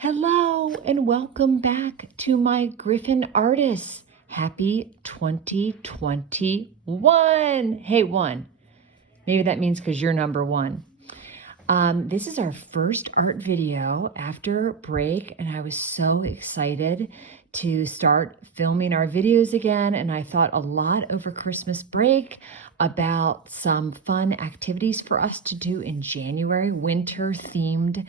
Hello and welcome back to my Griffin Artists. Happy 2021. Hey, one. Maybe that means because you're number one. This is our first art video after break, and I was so excited to start filming our videos again. And I thought a lot over Christmas break about some fun activities for us to do in January, winter themed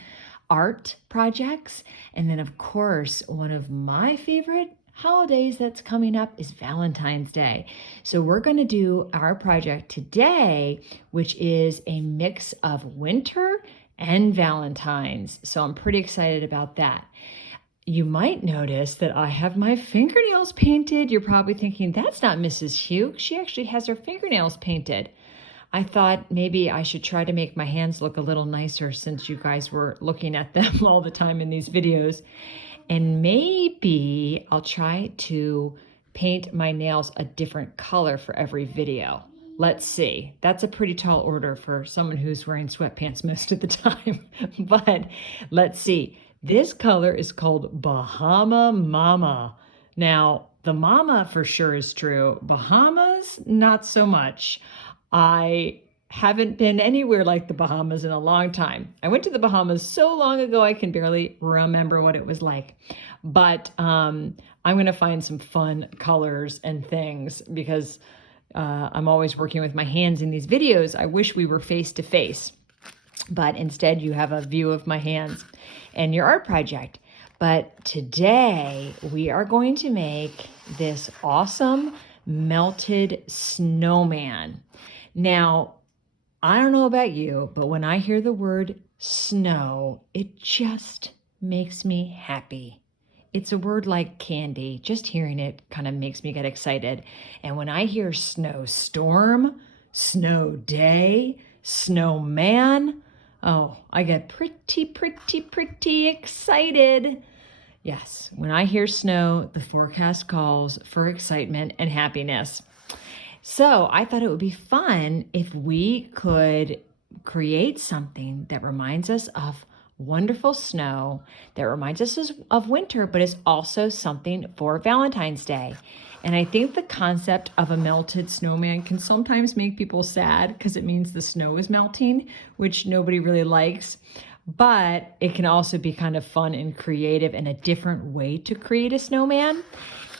art projects. And then of course, one of my favorite holidays that's coming up is Valentine's Day. So we're going to do our project today, which is a mix of winter and Valentine's. So I'm pretty excited about that. You might notice that I have my fingernails painted. You're probably thinking, that's not Mrs. Hugh. She actually has her fingernails painted. I thought maybe I should try to make my hands look a little nicer since you guys were looking at them all the time in these videos. And maybe I'll try to paint my nails a different color for every video. Let's see. That's a pretty tall order for someone who's wearing sweatpants most of the time. But let's see. This color is called Bahama Mama. Now, the mama for sure is true. Bahamas, not so much. I haven't been anywhere like the Bahamas in a long time. I went to the Bahamas so long ago, I can barely remember what it was like. But I'm going to find some fun colors and things because I'm always working with my hands in these videos. I wish we were face to face, but instead you have a view of my hands and your art project. But today we are going to make this awesome melted snowman. Now, I don't know about you, but when I hear the word snow, it just makes me happy. It's a word like candy. Just hearing it kind of makes me get excited. And when I hear snowstorm, snow day, snowman, oh, I get pretty excited. Yes, when I hear snow, the forecast calls for excitement and happiness. So I thought it would be fun if we could create something that reminds us of wonderful snow, that reminds us of winter, but is also something for Valentine's Day. And I think the concept of a melted snowman can sometimes make people sad because it means the snow is melting, which nobody really likes. But it can also be kind of fun and creative and a different way to create a snowman.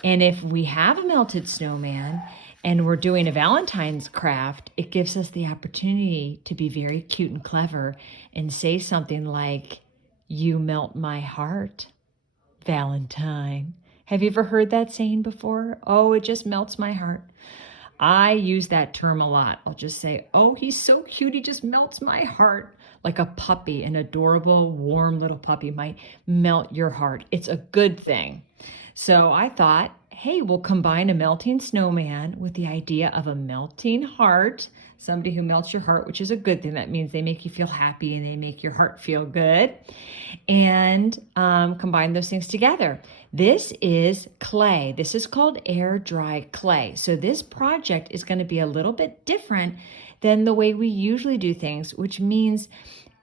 And if we have a melted snowman and we're doing a Valentine's craft, it gives us the opportunity to be very cute and clever and say something like, "You melt my heart, Valentine." Have you ever heard that saying before? Oh, it just melts my heart. I use that term a lot. I'll just say, "Oh, he's so cute, he just melts my heart." Like a puppy, an adorable, warm little puppy might melt your heart. It's a good thing. So I thought, hey, we'll combine a melting snowman with the idea of a melting heart, somebody who melts your heart, which is a good thing. That means they make you feel happy and they make your heart feel good. And combine those things together. This is clay. This is called air dry clay. So this project is going to be a little bit different than the way we usually do things, which means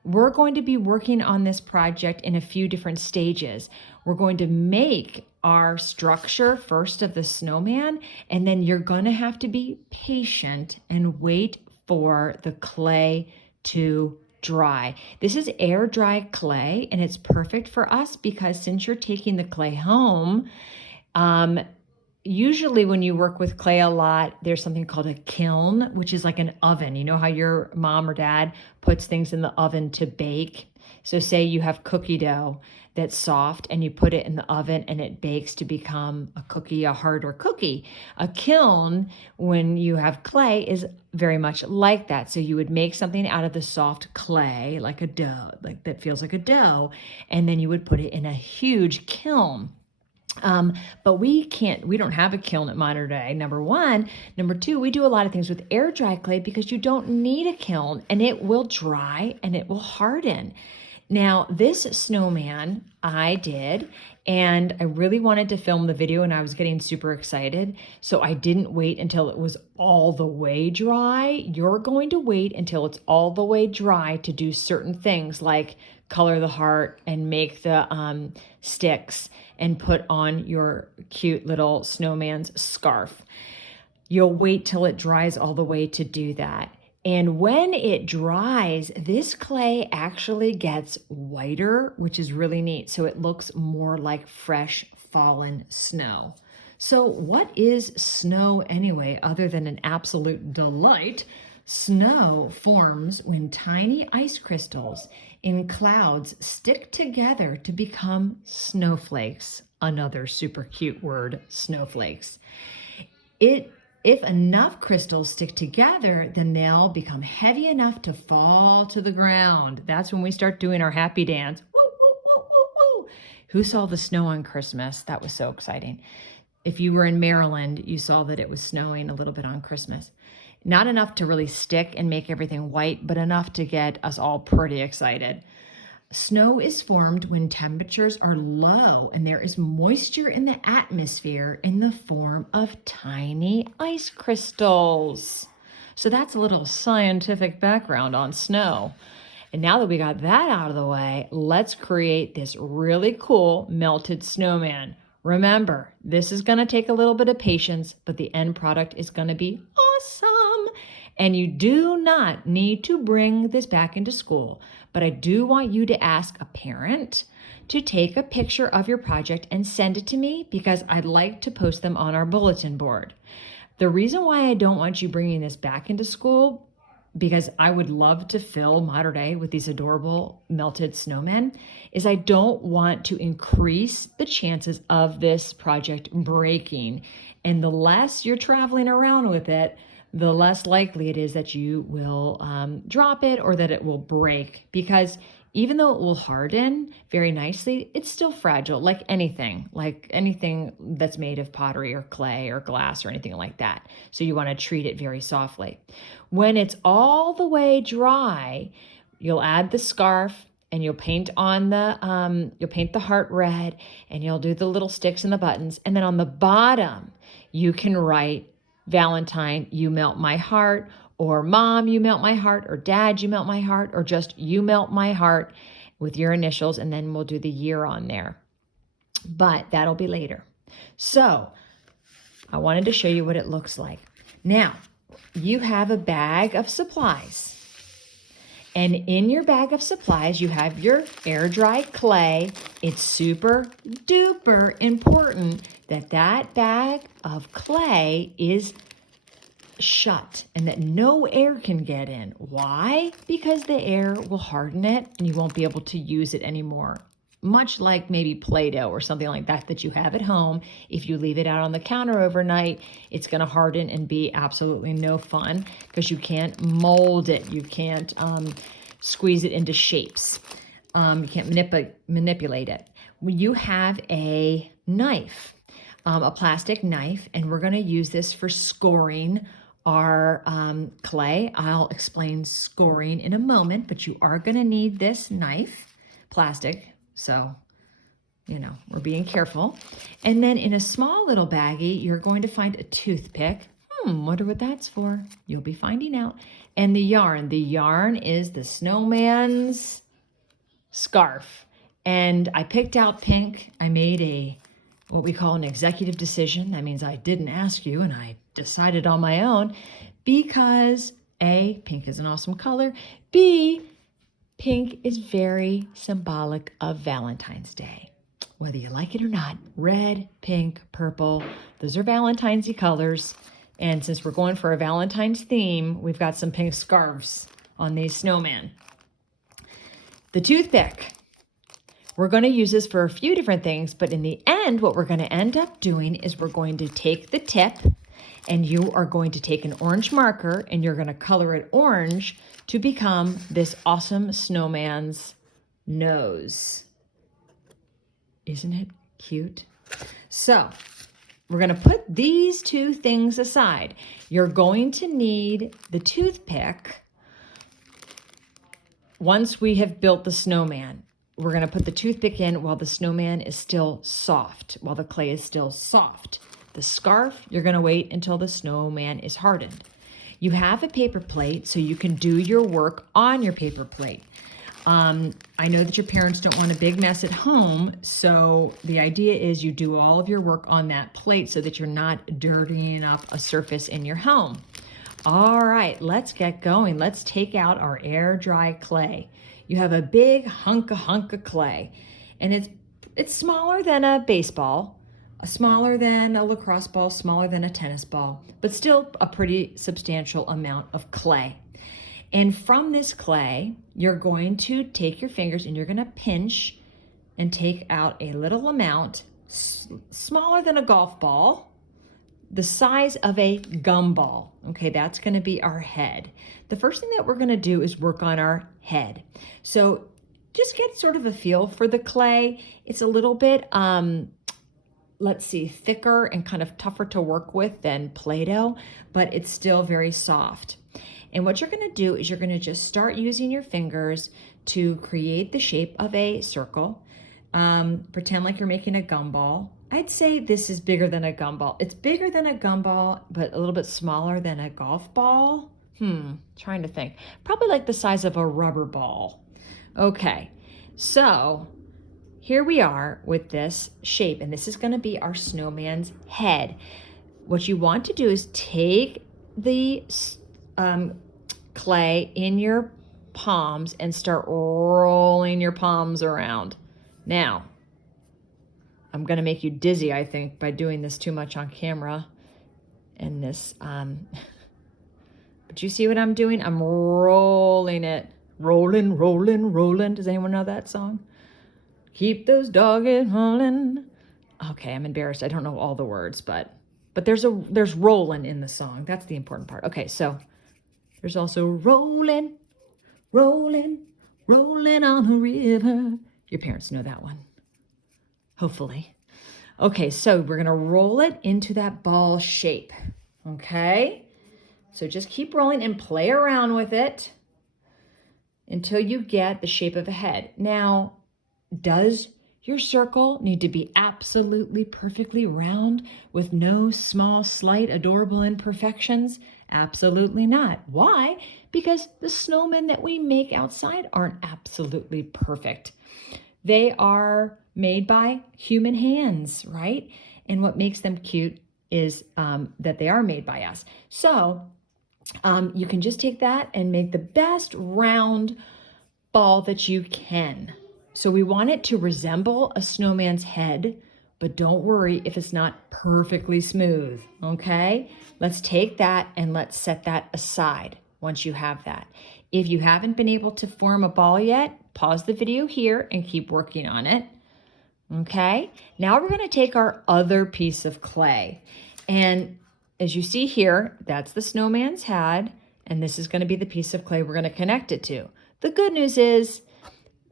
we're going to be working on this project in a few different stages. We're going to make our structure first of the snowman, and then you're going to have to be patient and wait for the clay to dry. This is air dry clay, and it's perfect for us because since you're taking the clay home, usually when you work with clay a lot, there's something called a kiln, which is like an oven. You know how your mom or dad puts things in the oven to bake? So say you have cookie dough that's soft and you put it in the oven and it bakes to become a cookie, a harder cookie. A kiln, when you have clay, is very much like that. So you would make something out of the soft clay, like a dough, like that feels like a dough, and then you would put it in a huge kiln. But we don't have a kiln at modern day, number one. Number two, we do a lot of things with air dry clay because you don't need a kiln and it will dry and it will harden. Now, this snowman I did, and I really wanted to film the video and I was getting super excited. So I didn't wait until it was all the way dry. You're going to wait until it's all the way dry to do certain things like color the heart and make the sticks and put on your cute little snowman's scarf. You'll wait till it dries all the way to do that. And when it dries, this clay actually gets whiter, which is really neat. So it looks more like fresh fallen snow. So what is snow anyway, other than an absolute delight? Snow forms when tiny ice crystals in clouds stick together to become snowflakes. Another super cute word, snowflakes. If enough crystals stick together, then they'll become heavy enough to fall to the ground. That's when we start doing our happy dance. Woo, woo, woo, woo, woo. Who saw the snow on Christmas? That was so exciting. If you were in Maryland, you saw that it was snowing a little bit on Christmas. Not enough to really stick and make everything white, but enough to get us all pretty excited. Snow is formed when temperatures are low and there is moisture in the atmosphere in the form of tiny ice crystals. So that's a little scientific background on snow. And now that we got that out of the way, let's create this really cool melted snowman. Remember, this is going to take a little bit of patience, but the end product is going to be awesome. And you do not need to bring this back into school, but I do want you to ask a parent to take a picture of your project and send it to me because I'd like to post them on our bulletin board. The reason why I don't want you bringing this back into school, because I would love to fill Modern Day with these adorable melted snowmen, is I don't want to increase the chances of this project breaking. And the less you're traveling around with it, the less likely it is that you will drop it or that it will break, because even though it will harden very nicely, it's still fragile, like anything that's made of pottery or clay or glass or anything like that. So you want to treat it very softly. When it's all the way dry, you'll add the scarf and you'll paint on you'll paint the heart red, and you'll do the little sticks and the buttons. And then on the bottom, you can write Valentine, you melt my heart, or Mom, you melt my heart, or Dad, you melt my heart, or just you melt my heart with your initials, and then we'll do the year on there. But that'll be later. So I wanted to show you what it looks like. Now, you have a bag of supplies. And in your bag of supplies, you have your air-dried clay. It's super duper important that that bag of clay is shut and that no air can get in. Why? Because the air will harden it and you won't be able to use it anymore. Much like maybe Play-Doh or something like that you have at home. If you leave it out on the counter overnight, it's going to harden and be absolutely no fun because you can't mold it. You can't squeeze it into shapes. You can't manipulate it. You have a knife, a plastic knife, and we're going to use this for scoring our clay. I'll explain scoring in a moment, but you are going to need this knife, plastic. So, we're being careful. And then in a small little baggie, you're going to find a toothpick. Wonder what that's for. You'll be finding out. And the yarn. The yarn is the snowman's scarf. And I picked out pink. I made what we call an executive decision. That means I didn't ask you and I decided on my own because A, pink is an awesome color. B, pink is very symbolic of Valentine's Day. Whether you like it or not, red, pink, purple, those are Valentine's-y colors. And since we're going for a Valentine's theme, we've got some pink scarves on these snowmen. The toothpick. We're going to use this for a few different things, but in the end, what we're going to end up doing is we're going to take the tip and you are going to take an orange marker and you're going to color it orange to become this awesome snowman's nose. Isn't it cute? So we're going to put these two things aside. You're going to need the toothpick once we have built the snowman, we're going to put the toothpick in while the snowman is still soft, while the clay is still soft. The scarf, you're going to wait until the snowman is hardened. You have a paper plate, so you can do your work on your paper plate. I know that your parents don't want a big mess at home, so the idea is you do all of your work on that plate so that you're not dirtying up a surface in your home. All right, let's get going. Let's take out our air dry clay. You have a big hunk of clay, and it's smaller than a baseball, smaller than a lacrosse ball, smaller than a tennis ball, but still a pretty substantial amount of clay. And from this clay, you're going to take your fingers and you're going to pinch and take out a little amount, smaller than a golf ball, the size of a gumball. Okay, that's going to be our head. The first thing that we're going to do is work on our head. So just get sort of a feel for the clay. It's a little bit, let's see, thicker and kind of tougher to work with than Play-Doh, but it's still very soft. And what you're going to do is you're going to just start using your fingers to create the shape of a circle. Pretend like you're making a gumball. I'd say this is bigger than a gumball. It's bigger than a gumball, but a little bit smaller than a golf ball. Trying to think. Probably like the size of a rubber ball. Okay, so here we are with this shape, and this is going to be our snowman's head. What you want to do is take the clay in your palms and start rolling your palms around. Now, I'm going to make you dizzy, I think, by doing this too much on camera. And this, but you see what I'm doing? I'm rolling it. Rolling, rolling, rolling. Does anyone know that song? Keep those dogged rolling. Okay, I'm embarrassed. I don't know all the words, but there's rolling in the song. That's the important part. Okay, so there's also rolling, rolling, rolling on a river. Your parents know that one, hopefully. Okay, so we're gonna roll it into that ball shape, okay? So just keep rolling and play around with it until you get the shape of a head. Now, does your circle need to be absolutely perfectly round with no small, slight, adorable imperfections? Absolutely not. Why? Because the snowmen that we make outside aren't absolutely perfect. They are made by human hands, right? And what makes them cute is that they are made by us. So you can just take that and make the best round ball that you can. So we want it to resemble a snowman's head, but don't worry if it's not perfectly smooth, okay? Let's take that and let's set that aside once you have that. If you haven't been able to form a ball yet, pause the video here and keep working on it, okay? Now we're gonna take our other piece of clay. And as you see here, that's the snowman's head, and this is gonna be the piece of clay we're gonna connect it to. The good news is,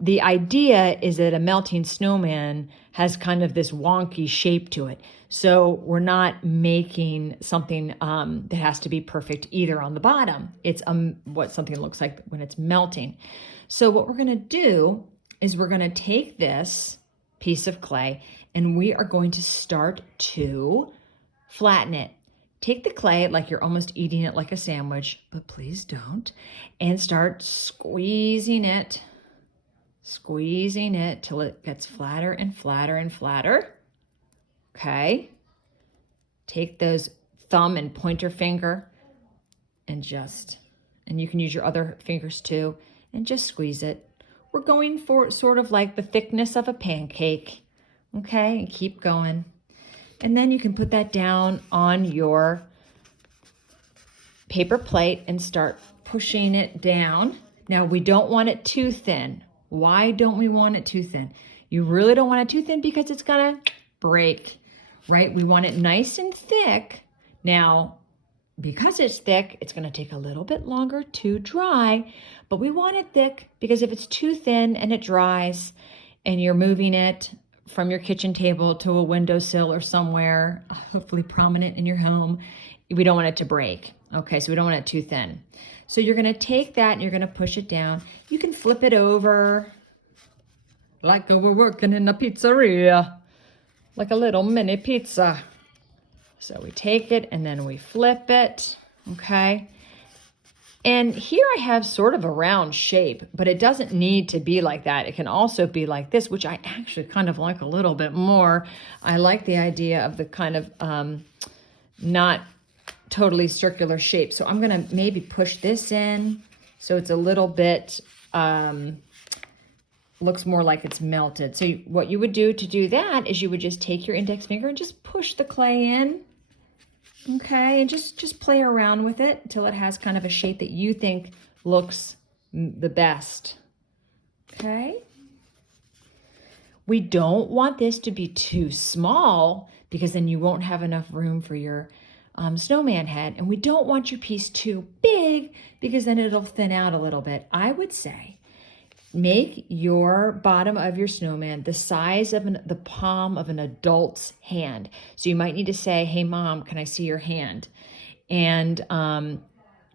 the idea is that a melting snowman has kind of this wonky shape to it. So we're not making something that has to be perfect either on the bottom. It's what something looks like when it's melting. So what we're gonna do is we're gonna take this piece of clay and we are going to start to flatten it. Take the clay like you're almost eating it like a sandwich, but please don't, and start squeezing it till it gets flatter and flatter and flatter. Okay. Take those thumb and pointer finger and you can use your other fingers too, and just squeeze it. We're going for sort of like the thickness of a pancake. Okay, and keep going. And then you can put that down on your paper plate and start pushing it down. Now we don't want it too thin. Why don't we want it too thin? You really don't want it too thin because it's gonna break, right? We want it nice and thick. Now, because it's thick, it's gonna take a little bit longer to dry, but we want it thick because if it's too thin and it dries and you're moving it from your kitchen table to a windowsill or somewhere, hopefully prominent in your home, we don't want it to break. Okay, so we don't want it too thin. So you're going to take that and you're going to push it down. You can flip it over like we're working in a pizzeria, like a little mini pizza. So we take it and then we flip it, okay? And here I have sort of a round shape, but it doesn't need to be like that. It can also be like this, which I actually kind of like a little bit more. I like the idea of the kind of not totally circular shape. So I'm gonna maybe push this in so it's a little bit, looks more like it's melted. So what you would do to do that is you would just take your index finger and just push the clay in. Okay, and just play around with it until it has kind of a shape that you think looks the best. Okay. We don't want this to be too small because then you won't have enough room for your snowman head. And we don't want your piece too big because then it'll thin out a little bit. I would say make your bottom of your snowman the size of the palm of an adult's hand. So you might need to say, hey, Mom, can I see your hand? And,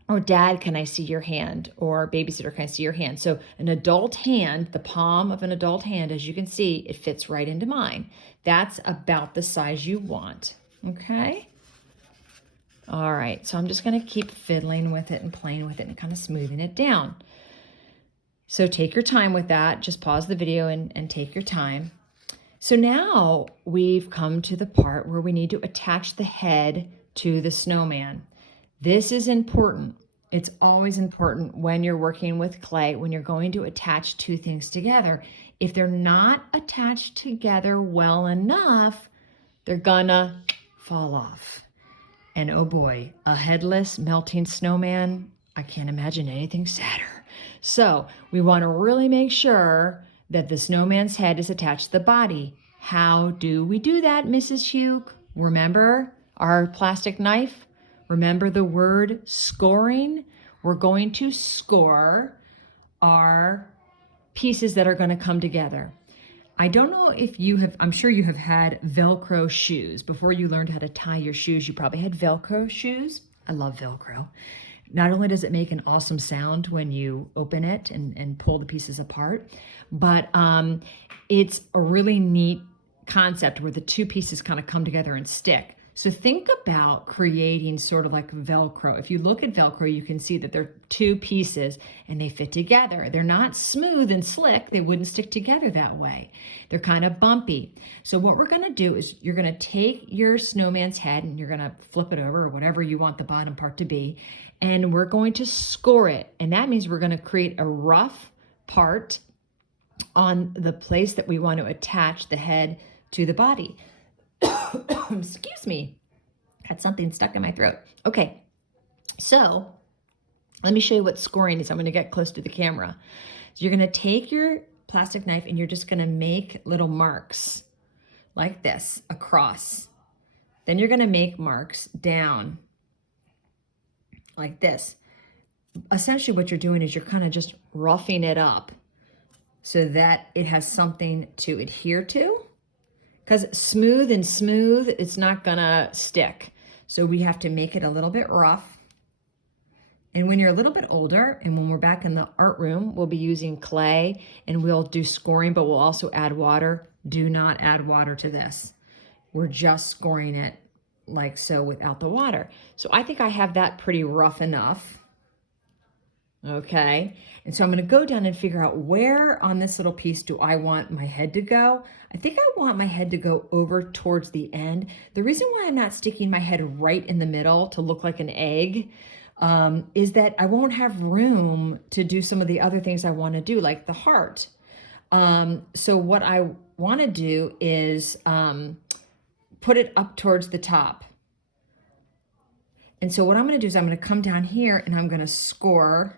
or Dad, can I see your hand? Or babysitter, can I see your hand? So an adult hand, the palm of an adult hand, as you can see, it fits right into mine. That's about the size you want, okay? All right, so I'm just gonna keep fiddling with it and playing with it and kind of smoothing it down. So take your time with that. Just pause the video and take your time. So now we've come to the part where we need to attach the head to the snowman. This is important. It's always important when you're working with clay, when you're going to attach two things together. If they're not attached together well enough, they're gonna fall off. And oh boy, a headless melting snowman, I can't imagine anything sadder. So we want to really make sure that the snowman's head is attached to the body. How do we do that, Mrs. Hugh? Remember our plastic knife? Remember the word scoring? We're going to score our pieces that are going to come together. I don't know if you have, I'm sure you have had Velcro shoes. Before you learned how to tie your shoes, you probably had Velcro shoes. I love Velcro. Not only does it make an awesome sound when you open it and pull the pieces apart, but it's a really neat concept where the two pieces kind of come together and stick. So think about creating sort of like Velcro. If you look at Velcro, you can see that they're two pieces and they fit together. They're not smooth and slick. They wouldn't stick together that way. They're kind of bumpy. So what we're going to do is you're going to take your snowman's head and you're going to flip it over or whatever you want the bottom part to be. And we're going to score it. And that means we're going to create a rough part on the place that we want to attach the head to the body. Excuse me. Had something stuck in my throat. Okay. So let me show you what scoring is. I'm going to get close to the camera. So you're going to take your plastic knife and you're just going to make little marks like this across. Then you're going to make marks down like this. Essentially what you're doing is you're kind of just roughing it up so that it has something to adhere to. Because smooth, it's not gonna stick. So we have to make it a little bit rough. And when you're a little bit older, and when we're back in the art room, we'll be using clay and we'll do scoring, but we'll also add water. Do not add water to this. We're just scoring it like so without the water. So I think I have that pretty rough enough. Okay, and so I'm going to go down and figure out where on this little piece do I want my head to go. I think I want my head to go over towards the end. The reason why I'm not sticking my head right in the middle to look like an egg is that I won't have room to do some of the other things I want to do, like the heart. So what I want to do is put it up towards the top. And so what I'm going to do is I'm going to come down here and I'm going to score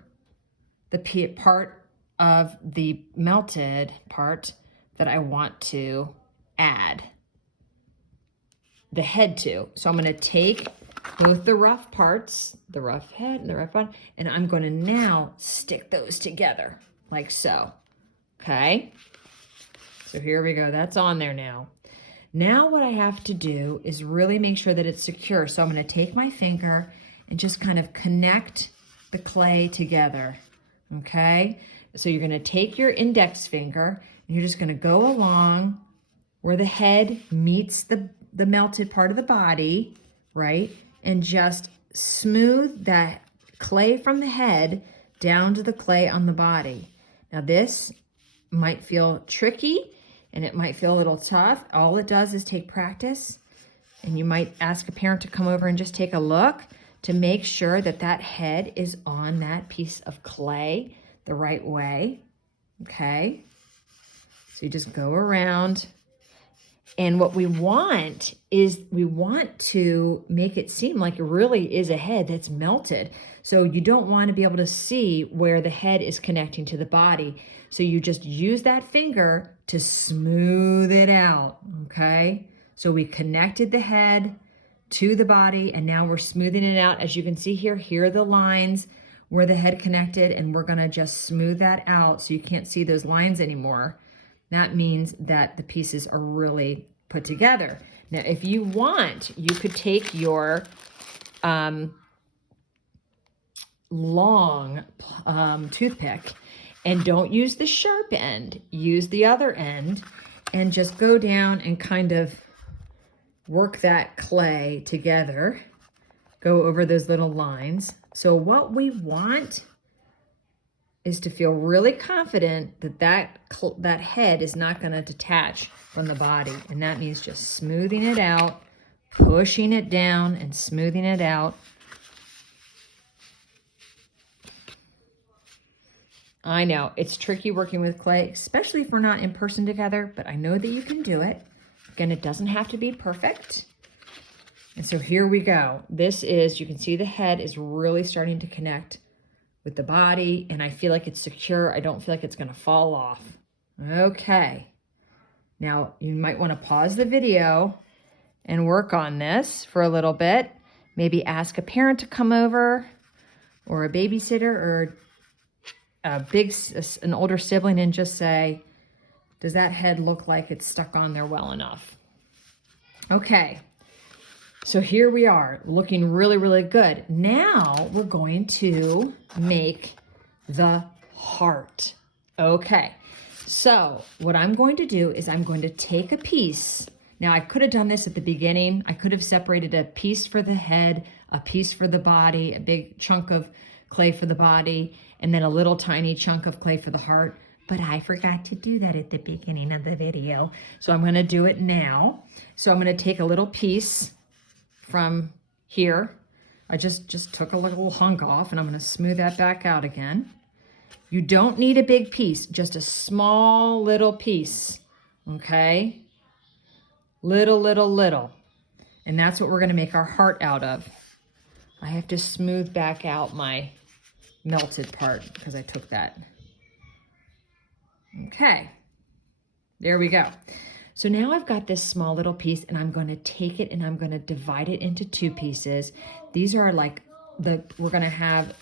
the part of the melted part that I want to add the head to. So I'm going to take both the rough parts, the rough head and the rough bottom, and I'm going to now stick those together like so. Okay. So here we go. That's on there now. Now what I have to do is really make sure that it's secure. So I'm going to take my finger and just kind of connect the clay together, okay? So you're gonna take your index finger and you're just gonna go along where the head meets the melted part of the body, right? And just smooth that clay from the head down to the clay on the body. Now this might feel tricky and it might feel a little tough. All it does is take practice. And you might ask a parent to come over and just take a look to make sure that that head is on that piece of clay the right way, okay? So you just go around. And what we want is we want to make it seem like it really is a head that's melted. So you don't want to be able to see where the head is connecting to the body. So you just use that finger to smooth it out, okay? So we connected the head to the body and now we're smoothing it out. As you can see here, here are the lines where the head connected, and we're gonna just smooth that out so you can't see those lines anymore. That means that the pieces are really put together. Now, if you want, you could take your long toothpick and don't use the sharp end, use the other end and just go down and kind of work that clay together, go over those little lines. So what we want is to feel really confident that that head is not going to detach from the body. And that means just smoothing it out, pushing it down and smoothing it out. I know it's tricky working with clay, especially if we're not in person together, but I know that you can do it. Again, it doesn't have to be perfect. And so here we go. This is, you can see the head is really starting to connect with the body, and I feel like it's secure. I don't feel like it's gonna fall off. Okay. Now, you might wanna pause the video and work on this for a little bit. Maybe ask a parent to come over or a babysitter or an older sibling and just say, does that head look like it's stuck on there well enough? Okay. So here we are, looking really, really good. Now we're going to make the heart. Okay, so what I'm going to do is I'm going to take a piece. Now I could have done this at the beginning. I could have separated a piece for the head, a piece for the body, a big chunk of clay for the body, and then a little tiny chunk of clay for the heart. But I forgot to do that at the beginning of the video. So I'm gonna do it now. So I'm gonna take a little piece from here. I just took a little hunk off and I'm gonna smooth that back out again. You don't need a big piece, just a small little piece, okay? Little. And that's what we're gonna make our heart out of. I have to smooth back out my melted part because I took that. Okay, there we go. So now I've got this small little piece and I'm gonna take it and I'm gonna divide it into two pieces. These are like we're gonna have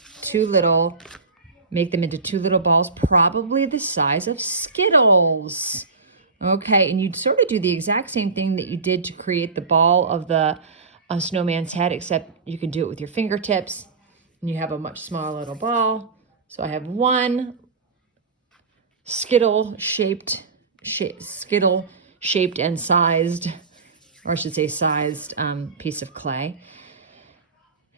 make them into two little balls, probably the size of Skittles. Okay, and you'd sort of do the exact same thing that you did to create the ball of the snowman's head, except you can do it with your fingertips and you have a much smaller little ball. So I have one Skittle shaped and sized, or I should say sized piece of clay.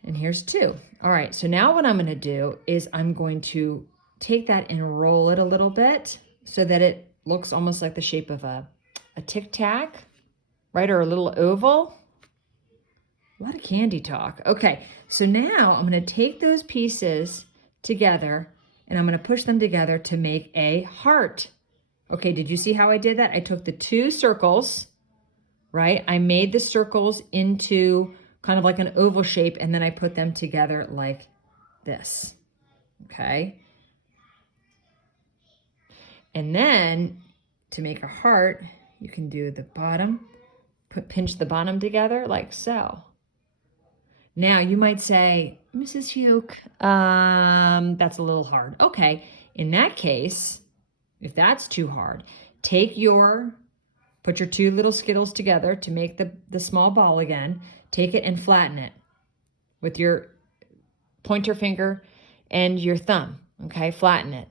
And here's two. All right, so now what I'm gonna do is I'm going to take that and roll it a little bit so that it looks almost like the shape of a Tic Tac, right? Or a little oval. A lot of candy talk. Okay, so now I'm gonna take those pieces together and I'm gonna push them together to make a heart. Okay, did you see how I did that? I took the two circles, right? I made the circles into kind of like an oval shape and then I put them together like this, okay? And then to make a heart, you can do the bottom, pinch the bottom together like so. Now you might say, Mrs. Huke, that's a little hard. Okay, in that case, if that's too hard, put your two little Skittles together to make the small ball again. Take it and flatten it with your pointer finger and your thumb, okay? Flatten it.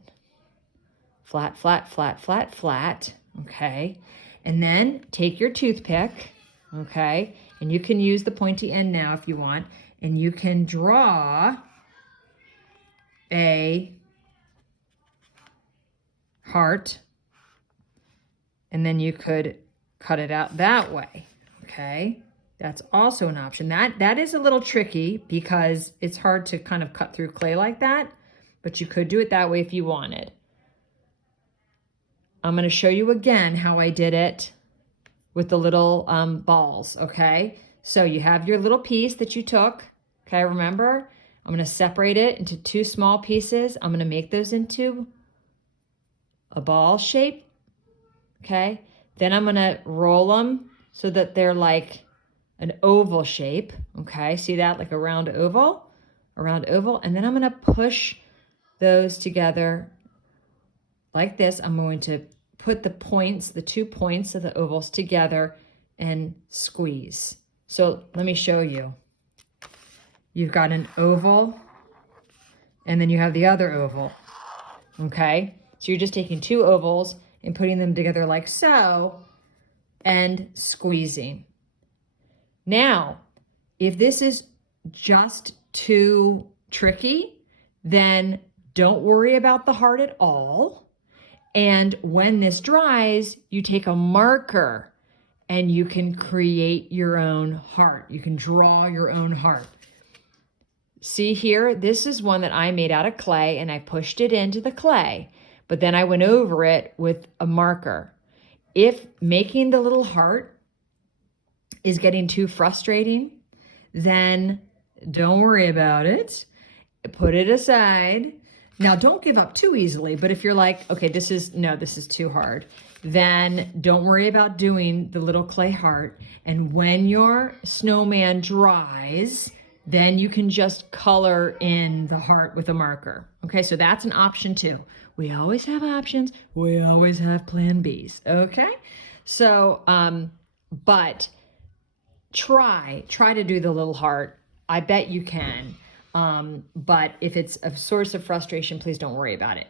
Flat, flat, flat, flat, flat, okay? And then take your toothpick, okay? And you can use the pointy end now if you want, and you can draw a heart, and then you could cut it out that way, okay? That's also an option. That is a little tricky because it's hard to kind of cut through clay like that, but you could do it that way if you wanted. I'm going to show you again how I did it with the little balls, okay? So you have your little piece that you took, okay, remember? I'm going to separate it into 2 small pieces. I'm going to make those into a ball shape, okay? Then I'm going to roll them so that they're like an oval shape, okay? See that, like a round oval, and then I'm going to push those together like this. I'm going to put the points, the 2 points of the ovals together and squeeze. So let me show you. You've got an oval, and then you have the other oval, okay? So you're just taking 2 ovals and putting them together like so and squeezing. Now, if this is just too tricky, then don't worry about the heart at all. And when this dries, you take a marker and you can create your own heart. You can draw your own heart. See here, this is one that I made out of clay and I pushed it into the clay, but then I went over it with a marker. If making the little heart is getting too frustrating, then don't worry about it. Put it aside. Now, don't give up too easily, but if you're like, okay, this is too hard, then don't worry about doing the little clay heart. And when your snowman dries, then you can just color in the heart with a marker. Okay, so that's an option too. We always have options. We always have plan Bs, okay? So, but try to do the little heart. I bet you can. But if it's a source of frustration, please don't worry about it.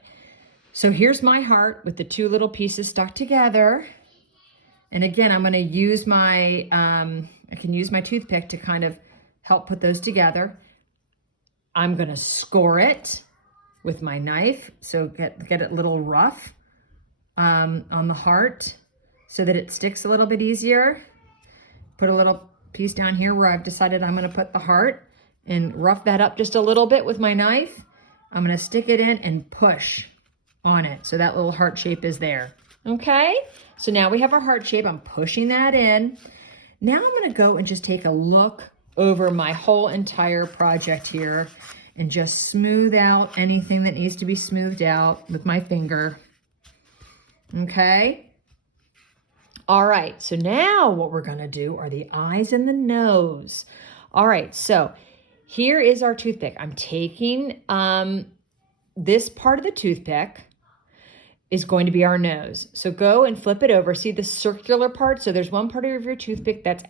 So here's my heart with the 2 little pieces stuck together. And again, I'm going to use my, I can use my toothpick to kind of help put those together. I'm going to score it with my knife. So get it a little rough, on the heart so that it sticks a little bit easier. Put a little piece down here where I've decided I'm going to put the heart and rough that up just a little bit with my knife. I'm going to stick it in and push on it so that little heart shape is there. Okay, so now we have our heart shape. I'm pushing that in. Now I'm going to go and just take a look over my whole entire project here and just smooth out anything that needs to be smoothed out with my finger. Okay. All right, so now what we're going to do are the eyes and the nose. All right, so here is our toothpick. I'm taking this part of the toothpick is going to be our nose. So go and flip it over. See the circular part? So there's one part of your toothpick that's,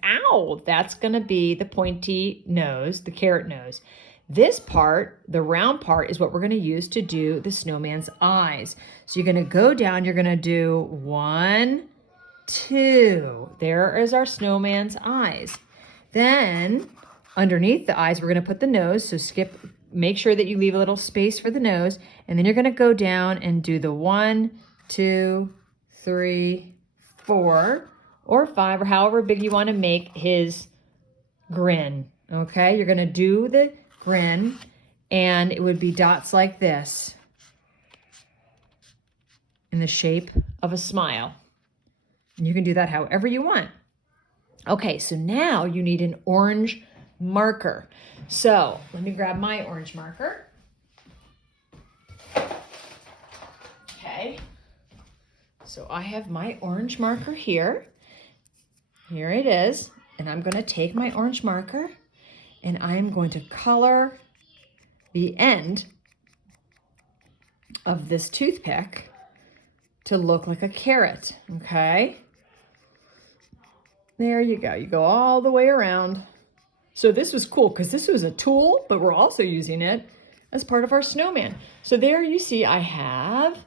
that's going to be the pointy nose, the carrot nose. This part, the round part, is what we're going to use to do the snowman's eyes. So you're going to go down, you're going to do 1, 2. There is our snowman's eyes. Then underneath the eyes, we're going to put the nose. So make sure that you leave a little space for the nose. And then you're going to go down and do the 1, 2, 3, 4, or 5, or however big you want to make his grin. Okay, you're going to do the grin, and it would be dots like this in the shape of a smile. And you can do that however you want. Okay, so now you need an orange marker. So let me grab my orange marker. Okay, so I have my orange marker here. Here it is. And I'm going to take my orange marker and I'm going to color the end of this toothpick to look like a carrot. Okay. There you go. You go all the way around. So this was cool because this was a tool, but we're also using it as part of our snowman. So there you see I have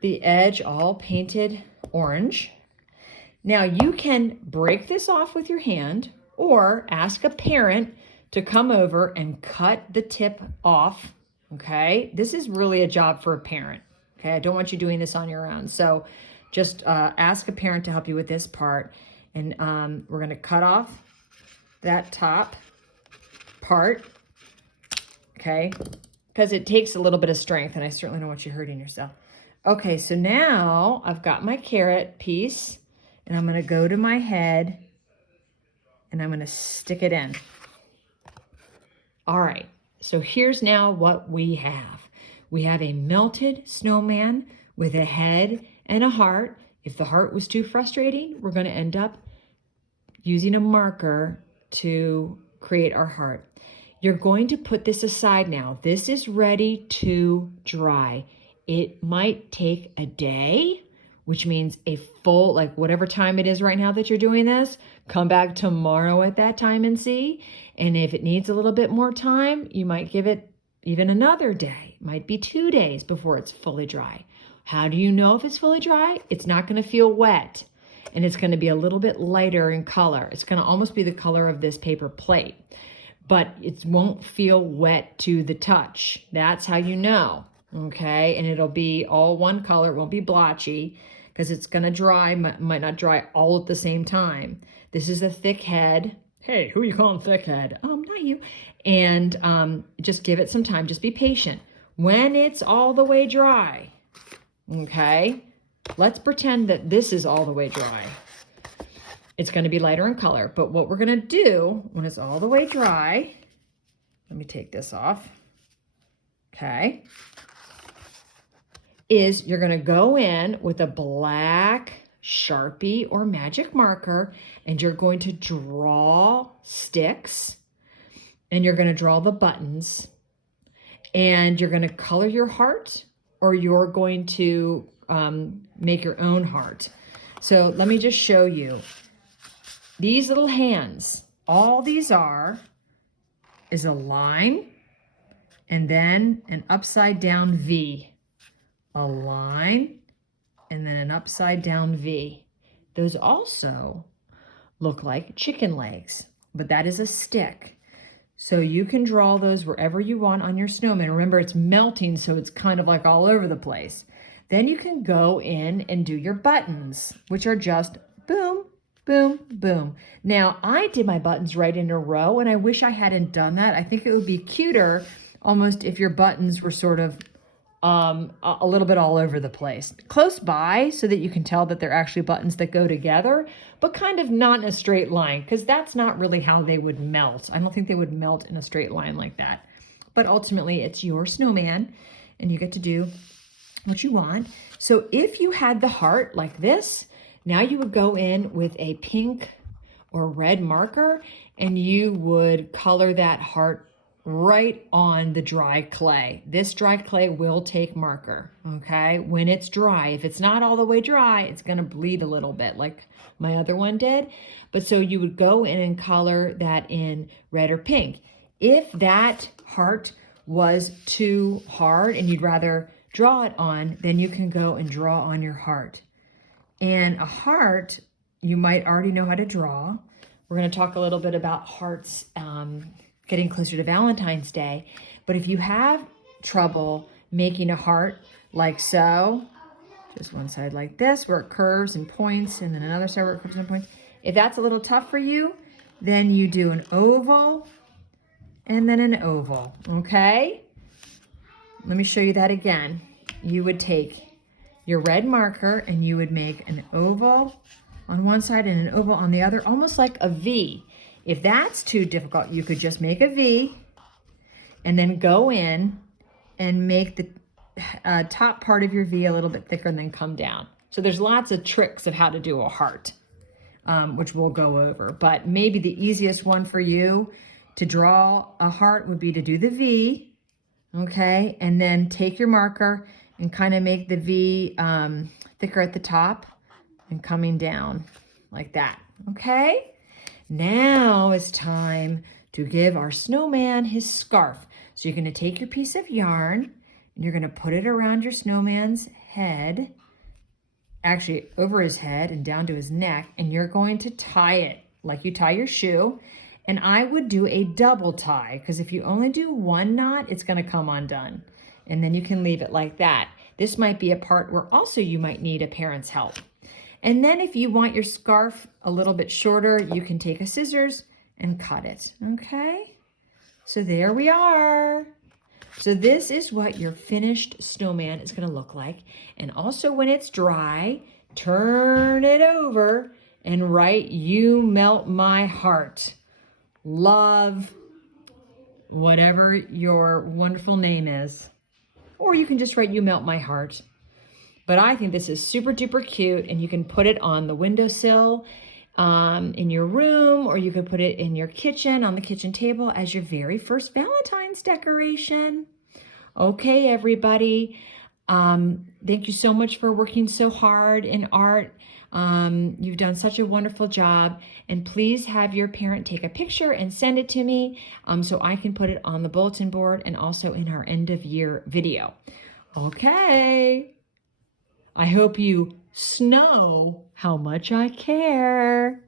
the edge all painted orange. Now you can break this off with your hand or ask a parent to come over and cut the tip off, okay? This is really a job for a parent, okay? I don't want you doing this on your own. So just ask a parent to help you with this part. And we're gonna cut off that top part, okay? Because it takes a little bit of strength, and I certainly don't want you hurting yourself. Okay, so now I've got my carrot piece, and I'm gonna go to my head, and I'm gonna stick it in. All right, so here's now what we have. We have a melted snowman with a head and a heart. If the heart was too frustrating, we're gonna end up using a marker to create our heart. You're going to put this aside now. This is ready to dry. It might take a day, which means a full, like whatever time it is right now that you're doing this, come back tomorrow at that time and see. And if it needs a little bit more time, you might give it even another day. It might be 2 days before it's fully dry. How do you know if it's fully dry? It's not going to feel wet, and it's going to be a little bit lighter in color. It's going to almost be the color of this paper plate, but it won't feel wet to the touch. That's how you know, okay? And it'll be all one color. It won't be blotchy because it's going to dry, might not dry all at the same time. This is a thick head. Hey, who are you calling thick head? Not you. And just give it some time. Just be patient. When it's all the way dry, okay, let's pretend that this is all the way dry. It's going to be lighter in color, but what we're going to do when it's all the way dry, let me take this off, okay, is you're going to go in with a black Sharpie or magic marker, and you're going to draw sticks, and you're going to draw the buttons, and you're going to color your heart, or you're going to make your own heart. So let me just show you. These little hands, all these are is a line and then an upside down V. A line and then an upside down V. Those also look like chicken legs, but that is a stick. So you can draw those wherever you want on your snowman. Remember, it's melting, so it's kind of like all over the place. Then you can go in and do your buttons, which are just boom, boom, boom. Now, I did my buttons right in a row, and I wish I hadn't done that. I think it would be cuter almost if your buttons were sort of a little bit all over the place. Close by so that you can tell that they're actually buttons that go together, but kind of not in a straight line, because that's not really how they would melt. I don't think they would melt in a straight line like that. But ultimately, it's your snowman, and you get to do what you want. So if you had the heart like this, now you would go in with a pink or red marker, and you would color that heart right on the dry clay. This dry clay will take marker, okay? When it's dry. If it's not all the way dry, it's gonna bleed a little bit like my other one did. But so you would go in and color that in red or pink. If that heart was too hard and you'd rather draw it on, then you can go and draw on your heart. And a heart, you might already know how to draw. We're gonna talk a little bit about hearts getting closer to Valentine's Day. But if you have trouble making a heart like so, just one side like this, where it curves and points, and then another side where it curves and points. If that's a little tough for you, then you do an oval and then an oval, okay? Let me show you that again. You would take your red marker and you would make an oval on one side and an oval on the other, almost like a V. If that's too difficult, you could just make a V and then go in and make the top part of your V a little bit thicker and then come down. So there's lots of tricks of how to do a heart, which we'll go over. But maybe the easiest one for you to draw a heart would be to do the V, okay? And then take your marker and kind of make the V thicker at the top and coming down like that, okay? Now it's time to give our snowman his scarf. So you're going to take your piece of yarn and you're going to put it around your snowman's head, actually over his head and down to his neck, and you're going to tie it like you tie your shoe. And I would do a double tie, because if you only do one knot, it's going to come undone. And then you can leave it like that. This might be a part where also you might need a parent's help. And then if you want your scarf a little bit shorter, you can take a scissors and cut it, okay? So there we are. So this is what your finished snowman is going to look like. And also when it's dry, turn it over and write, "You melt my heart." Love, whatever your wonderful name is. Or you can just write, "You melt my heart." But I think this is super duper cute, and you can put it on the windowsill in your room, or you could put it in your kitchen, on the kitchen table as your very first Valentine's decoration. Okay, everybody. Thank you so much for working so hard in art. You've done such a wonderful job. And please have your parent take a picture and send it to me so I can put it on the bulletin board and also in our end of year video. Okay. I hope you know how much I care.